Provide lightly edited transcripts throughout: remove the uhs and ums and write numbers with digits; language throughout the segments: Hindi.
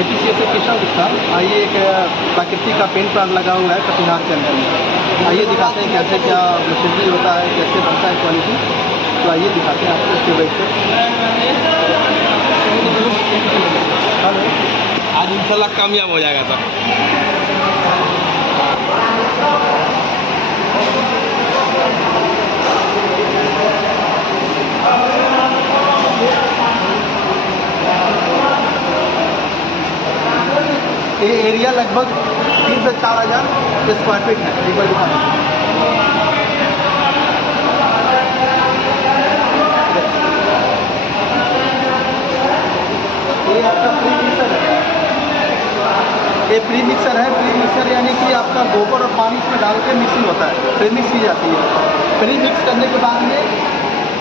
IPCS कृष्णा गुप्ता। आइए, एक प्राकृतिक का पेंट प्लांट लगा हुआ है कटिहार के अंदर में। आइए दिखाते हैं कैसे क्या मशीनरी होता है, कैसे बनता है क्वालिटी। तो आइए दिखाते हैं आपको इसके बैठ आज इंशाल्लाह कामयाब हो जाएगा सब। ये एरिया लगभग 3 से 4 हज़ार स्क्वायर फीट है। एक बार दिखाना, ये आपका प्री मिक्सर है। ये प्री मिक्सर है। प्री मिक्सर यानी कि आपका गोबर और पानी इसमें डाल के मिक्सिंग होता है, प्री मिक्स की जाती है। प्री मिक्स करने के बाद में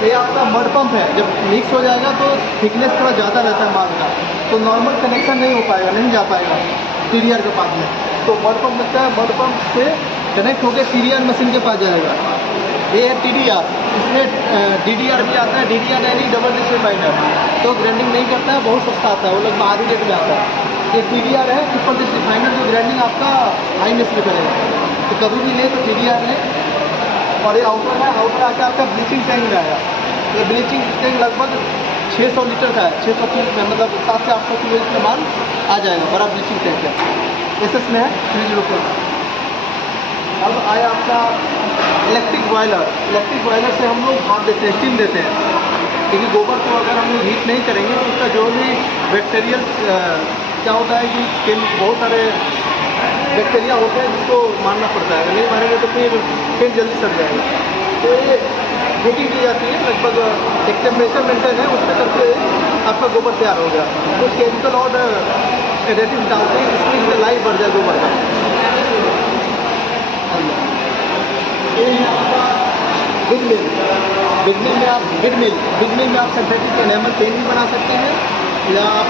ये आपका मड पंप है। जब मिक्स हो जाएगा तो थिकनेस थोड़ा ज़्यादा रहता है माल का, तो नॉर्मल कनेक्शन नहीं हो पाएगा, नहीं जा पाएगा TDR के पास में। तो मड पंप लगता है, मड पंप से कनेक्ट होकर TDR मशीन के पास जाएगा। ये है TDR। इसमें DDR भी आता है। DDR यानी डबल डिस्ट्रीफाइनर, तो ग्राइंडिंग नहीं करता है, बहुत सस्ता आता है, वो लोग आधी रेट में आता है। ये TDR है, ट्रिपल डिस्ट्रीफाइनर, जो ग्राइंडिंग आपका हाई मिक्स में करेगा। तो कभी भी ले तो TDR है। और ये आउटर है। आउटर आके आपका ब्लीचिंग टैंक में आया। ये ब्लीचिंग टैंक लगभग 600 लीटर का है। 600 किलो में, मतलब 700 से 800 किलो इसमें माल आ जाएगा। बड़ा ब्लीचिंग टैंक है। SS में है 304। अब आया आपका इलेक्ट्रिक बॉयलर। इलेक्ट्रिक बॉयलर से हम लोग भाप देते हैं, स्टीम देते हैं, क्योंकि गोबर को अगर हम लोग हीट नहीं करेंगे तो उसका जो भी बैक्टीरियल क्या होता है कि बहुत सारे बैक्टीरिया होते हैं जिसको मारना पड़ता है। अगर नहीं मारेंगे तो फिर जल्दी सड़ जाएगा। तो ये हीटिंग की जाती है। लगभग एक टेम्परेचर मेंटेन है, उसमें करके आपका गोबर तैयार हो गया। कुछ केमिकल और एडिटिव डालते हैं जिसमें इससे लाइफ बढ़ जाए गोबर का। ये है आपका बिग मिल। बिग मिल में आप सिंथेटिक एनेमल पेंट भी बना सकते हैं, या आप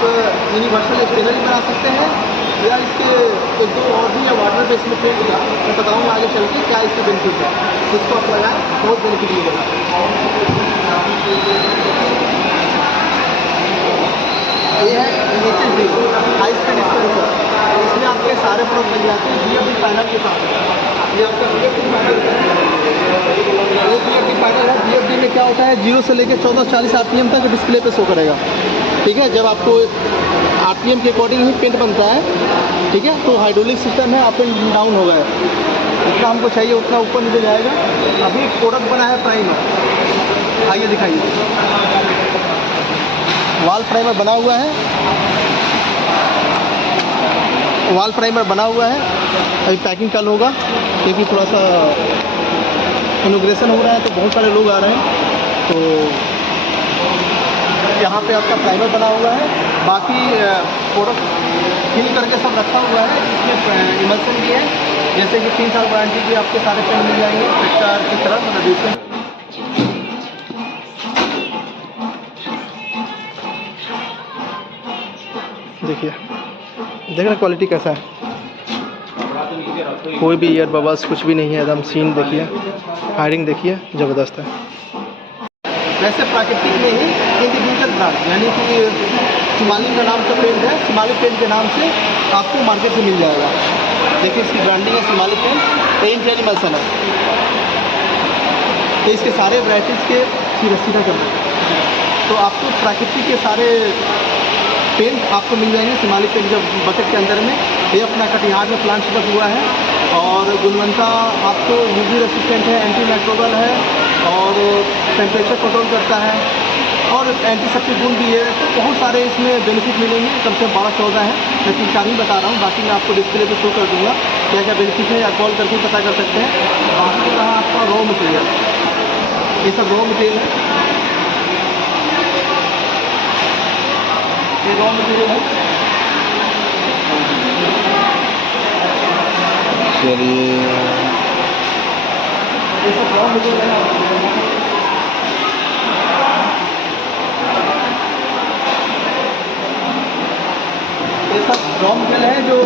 यूनिवर्सल स्टेनर भी बना सकते हैं, या इसके एक दो और भी या वाटर बेस में पेंट का मैं बताऊँगा आगे चल के क्या इसके बेनिफिट है। इसको आप लगाएं, बहुत बेनिफिट मिलेगा। ये है nature drill, high speed dispenser. इसमें आपके सारे प्रोडक्ट लग जाते हैं BFD पैनल के साथ। ये आपका BFD पैनल है। ये BFD पैनल है। BFD में क्या होता है, 0 से लेकर 1440 RPM तक डिस्प्ले पे शो करेगा। ठीक है, जब आपको RPM के अकॉर्डिंग ही पेंट बनता है। ठीक है, तो हाइड्रोलिक सिस्टम है, अप एंड डाउन होगा। जितना हमको चाहिए उतना ऊपर नीचे जाएगा। अभी प्रोडक्ट बना है प्राइमर। आइए दिखाइए। वॉल प्राइमर बना हुआ है। वॉल प्राइमर बना हुआ है। अभी पैकिंग कल होगा, क्योंकि थोड़ा सा इनॉग्रेशन हो रहा है तो बहुत सारे लोग आ रहे हैं। तो यहाँ पे आपका प्राइमर बना हुआ है। बाकी प्रोडक्ट फिल करके सब रखा हुआ है। इसमें इमल्सन भी है, जैसे कि 3 साल वारंटी भी आपके सारे पेन मिल जाएंगे पेक्टार की तरह। मतलब देखिए, देख रहे क्वालिटी कैसा है। कोई भी एयर बबल्स कुछ भी नहीं है, एकदम सीन देखिए, फायरिंग देखिए, ज़बरदस्त है। वैसे प्राकृतिक में ही इंडिविजुअल ब्रांड यानी कि शिमाली का नाम का पेंट है। शिमाली पेंट के नाम से आपको मार्केट से मिल जाएगा। देखिए इसकी ब्रांडिंग है शिमाली पेंट। पेंट इमल्सन है, तो इसके सारे वैराइटीज़ के सीधा करना। तो आपको प्राकृतिक के सारे पेंट आपको मिल जाएंगे शिमाली पेंट जब बकेट के अंदर में। ये अपना कटिहार में प्लांट सेटअप हुआ है। और गुणवत्ता आपको UV रेसिस्टेंट है, एंटी माइक्रोबियल है, और टेम्परेचर कंट्रोल करता है, और एंटीसेप्टिक गुण भी है। तो बहुत सारे इसमें बेनिफिट मिलेंगे। कम से कम 12-14 है, मैं 3-4 ही बता रहा हूँ। बाकी मैं आपको डिस्प्ले पे शो कर दूँगा क्या क्या बेनिफिट है, या कॉल करके पता कर सकते हैं। बाकी रहा आपका रॉ मटेरियल, ये सब रॉ मटेरियल है। ये रॉ मटेरियल है। चलिए, ये सब रॉ मटेरियल है। ये सब रॉ मटेरियल है जो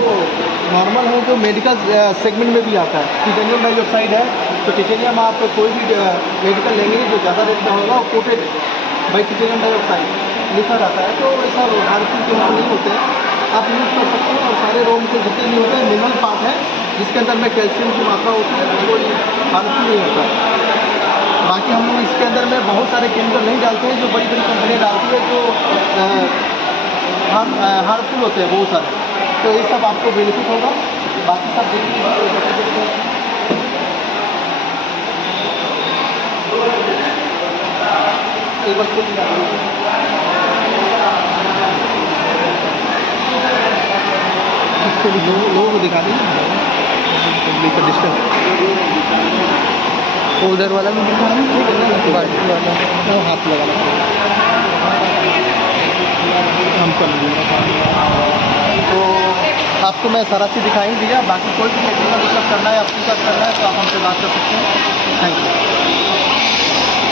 नॉर्मल है, जो मेडिकल सेगमेंट में भी आता है। टिटेनियम डाइऑक्साइड है, तो टिटेनियम आप कोई भी मेडिकल लेंगे जो ज़्यादा रेट में होगा, वो कोटेड बाई टिटेनियम डाइऑक्साइड लिखा जाता है। तो ऐसा हर चीज़ के ऊपर नहीं होते हैं। आप यूज़ कर सकते हैं। और सारे रोम के जितने भी होते हैं मिनरल पार्ट है, जिसके अंदर में कैल्शियम की मात्रा होती है, कोई हार्मफुल नहीं होता है। बाकी हम लोग इसके अंदर में बहुत सारे केमिकल नहीं डालते हैं जो बड़ी बड़ी कंपनियाँ डालती है, जो हार्मफुल होते हैं बहुत सारे। तो ये सब आपको बेनिफिट होगा। बाकी सब देखिए, एक बार खुद इसको भी लोगों को दिखा देंगे, पब्लिक का डिस्टर्ब। उधर वाला भी दिखा रहा है, बाकी वाला वो हाथ लगाना हम कर लेंगे। तो आपको मैं सारा चीज़ दिखा ही दिया। बाकी कोई भी टेक्निकल मतलब करना है, आपको करना है तो आप हमसे बात कर सकते हैं। Thank you.